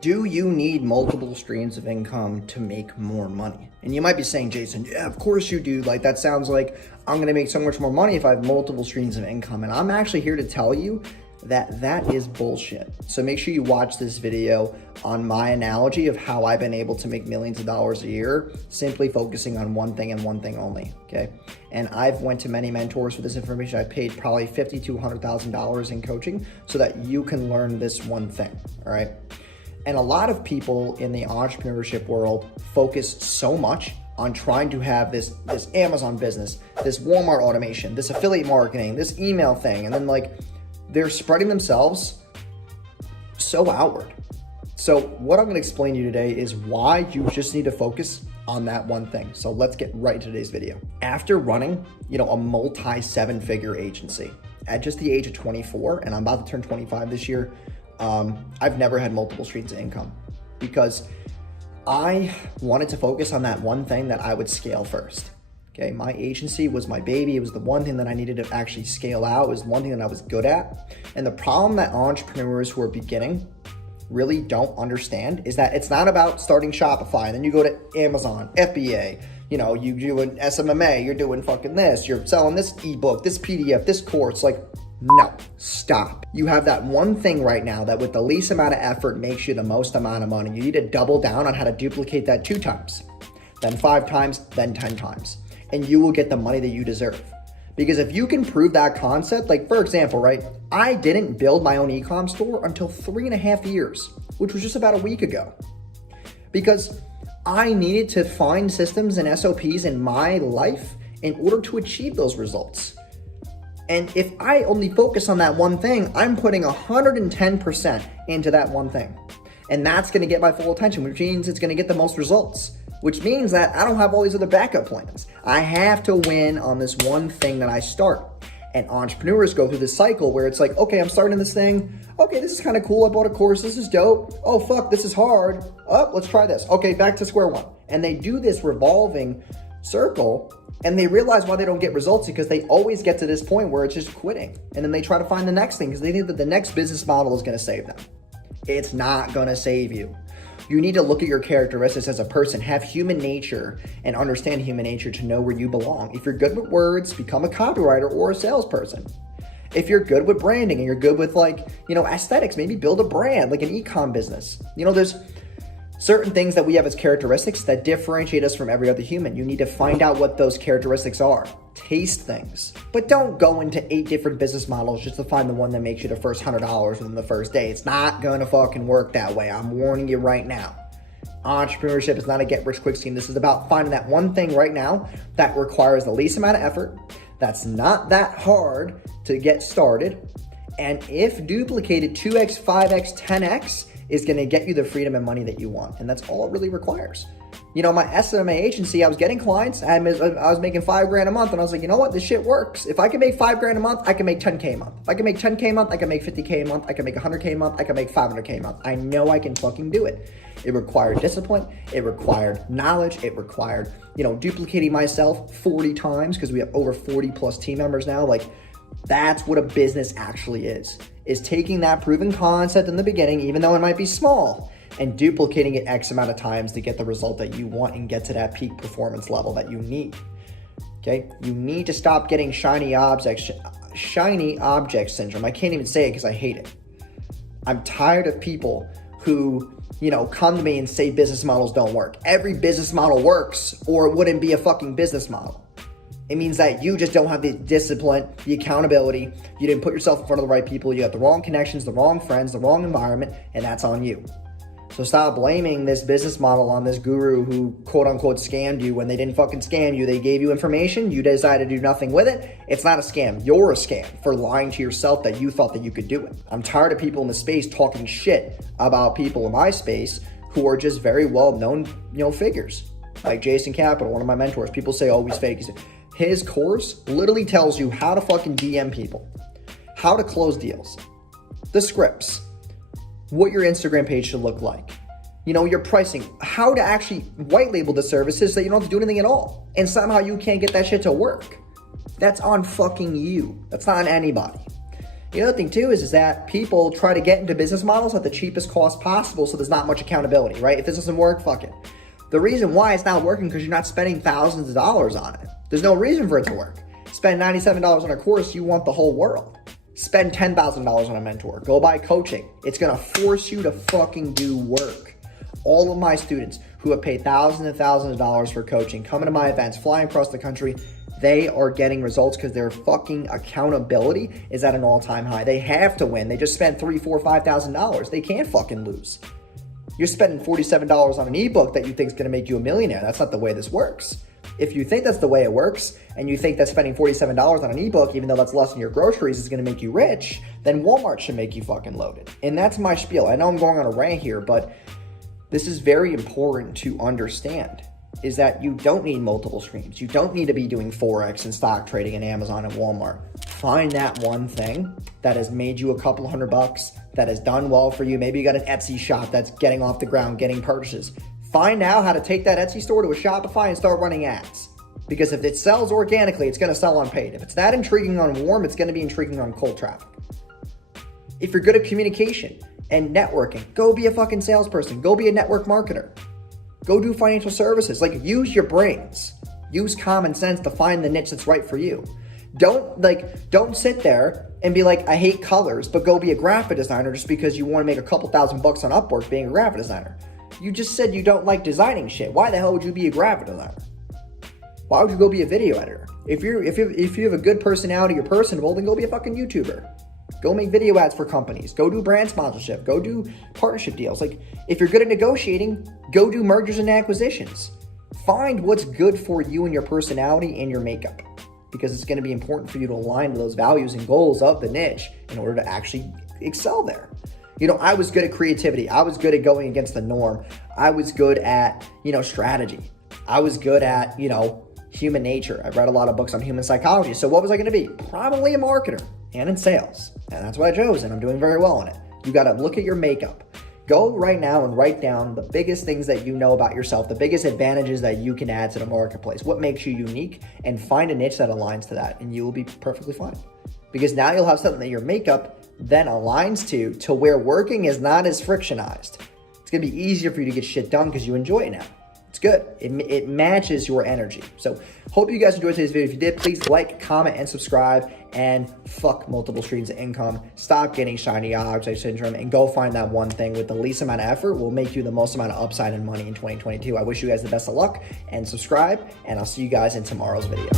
Do you need multiple streams of income to make more money? And you might be saying, Jason, yeah, of course you do. Like, that sounds like I'm going to make so much more money if I have multiple streams of income. And I'm actually here to tell you that that is bullshit. So make sure you watch this video on my analogy of how I've been able to make millions of dollars a year, simply focusing on one thing and one thing only, okay? And I've went to many mentors for this information. I paid probably $50,000 to $100,000 in coaching so that you can learn this one thing, all right? And a lot of people in the entrepreneurship world focus so much on trying to have this Amazon business, this Walmart automation, this affiliate marketing, this email thing, and then like they're spreading themselves so outward. So what I'm gonna explain to you today is why you just need to focus on that one thing. So let's get right into today's video. After running, a multi-7-figure agency at just the age of 24, and I'm about to turn 25 this year, I've never had multiple streams of income because I wanted to focus on that one thing that I would scale first. Okay, my agency was my baby. It was the one thing that I needed to actually scale out. It was one thing that I was good at. And the problem that entrepreneurs who are beginning really don't understand is that it's not about starting Shopify and then you go to Amazon, FBA, you do an SMMA, you're doing fucking this, you're selling this ebook, this PDF, this course, like, no, stop. You have that one thing right now that with the least amount of effort makes you the most amount of money. You need to double down on how to duplicate that 2 times, then 5 times, then 10 times, and you will get the money that you deserve. Because if you can prove that concept, like for example, right, I didn't build my own e-com store until 3.5 years, which was just about a week ago. Because I needed to find systems and SOPs in my life in order to achieve those results. And if I only focus on that one thing, I'm putting 110% into that one thing. And that's gonna get my full attention, which means it's gonna get the most results, which means that I don't have all these other backup plans. I have to win on this one thing that I start. And entrepreneurs go through this cycle where it's like, okay, I'm starting this thing. Okay, this is kind of cool. I bought a course. This is dope. Oh, fuck, this is hard. Oh, let's try this. Okay, back to square one. And they do this revolving circle and they realize why they don't get results because they always get to this point where it's just quitting. And then they try to find the next thing because they think that the next business model is going to save them. It's not going to save you. You need to look at your characteristics as a person, have human nature, and understand human nature to know where you belong. If you're good with words, become a copywriter or a salesperson. If you're good with branding and you're good with aesthetics, maybe build a brand like an e-com business. There's certain things that we have as characteristics that differentiate us from every other human. You need to find out what those characteristics are. Taste things. But don't go into 8 different business models just to find the one that makes you the first $100 within the first day. It's not gonna fucking work that way. I'm warning you right now. Entrepreneurship is not a get-rich-quick scheme. This is about finding that one thing right now that requires the least amount of effort, that's not that hard to get started, and if duplicated 2x, 5x, 10x, is gonna get you the freedom and money that you want. And that's all it really requires. My SMA agency, I was getting clients, I was making $5,000 a month, and I was like, you know what, this shit works. If I can make $5,000 a month, I can make $10K a month. If I can make $10K a month, I can make $50K a month, I can make $100K a month, I can make $500K a month. I know I can fucking do it. It required discipline, it required knowledge, it required, duplicating myself 40 times because we have over 40 plus team members now. Like, that's what a business actually is taking that proven concept in the beginning, even though it might be small, and duplicating it X amount of times to get the result that you want and get to that peak performance level that you need. Okay? You need to stop getting shiny object syndrome. I can't even say it because I hate it. I'm tired of people who, come to me and say business models don't work. Every business model works or it wouldn't be a fucking business model. It means that you just don't have the discipline, the accountability. You didn't put yourself in front of the right people. You got the wrong connections, the wrong friends, the wrong environment, and that's on you. So stop blaming this business model on this guru who quote unquote scammed you when they didn't fucking scam you. They gave you information. You decided to do nothing with it. It's not a scam. You're a scam for lying to yourself that you thought that you could do it. I'm tired of people in the space talking shit about people in my space who are just very well-known, figures. Like Jason Capital, one of my mentors. People say, oh, he's fake. His course literally tells you how to fucking DM people, how to close deals, the scripts, what your Instagram page should look like, your pricing, how to actually white label the services so you don't have to do anything at all. And somehow you can't get that shit to work. That's on fucking you. That's not on anybody. The other thing too is that people try to get into business models at the cheapest cost possible, so there's not much accountability, right? If this doesn't work, fuck it. The reason why it's not working because you're not spending thousands of dollars on it. There's no reason for it to work. Spend $97 on a course, you want the whole world. Spend $10,000 on a mentor. Go buy coaching. It's gonna force you to fucking do work. All of my students who have paid thousands and thousands of dollars for coaching, coming to my events, flying across the country, they are getting results because their fucking accountability is at an all-time high. They have to win. They just spent $3,000, $4,000, $5,000. They can't fucking lose. You're spending $47 on an ebook that you think is going to make you a millionaire. That's not the way this works. If you think that's the way it works, and you think that spending $47 on an ebook, even though that's less than your groceries, is going to make you rich, then Walmart should make you fucking loaded. And that's my spiel. I know I'm going on a rant here, but this is very important to understand, is that you don't need multiple streams. You don't need to be doing Forex and stock trading in Amazon and Walmart. Find that one thing that has made you a couple $100, that has done well for you. Maybe you got an Etsy shop that's getting off the ground, getting purchases. Find out how to take that Etsy store to a Shopify and start running ads. Because if it sells organically, it's going to sell on paid. If it's that intriguing on warm, it's going to be intriguing on cold traffic. If you're good at communication and networking, go be a fucking salesperson. Go be a network marketer. Go do financial services. Like, use your brains. Use common sense to find the niche that's right for you. Don't sit there and be like, I hate colors, but go be a graphic designer just because you want to make a couple $1,000 on Upwork being a graphic designer. You just said you don't like designing shit. Why the hell would you be a graphic designer? Why would you go be a video editor? If you have a good personality, you're personable, then go be a fucking YouTuber. Go make video ads for companies. Go do brand sponsorship. Go do partnership deals. Like, if you're good at negotiating, go do mergers and acquisitions. Find what's good for you and your personality and your makeup, because it's going to be important for you to align to those values and goals of the niche in order to actually excel there. You know, I was good at creativity. I was good at going against the norm. I was good at, strategy. I was good at, human nature. I read a lot of books on human psychology. So what was I going to be? Probably a marketer and in sales. And that's what I chose, and I'm doing very well in it. You got to look at your makeup. Go right now and write down the biggest things that you know about yourself, the biggest advantages that you can add to the marketplace, what makes you unique, and find a niche that aligns to that, and you will be perfectly fine. Because now you'll have something that your makeup then aligns to where working is not as frictionized. It's going to be easier for you to get shit done because you enjoy it now. It's good. It matches your energy. So hope you guys enjoyed today's video. If you did, please like, comment, and subscribe, and fuck multiple streams of income. Stop getting shiny object syndrome and go find that one thing with the least amount of effort will make you the most amount of upside and money in 2022. I wish you guys the best of luck, and subscribe, and I'll see you guys in tomorrow's video.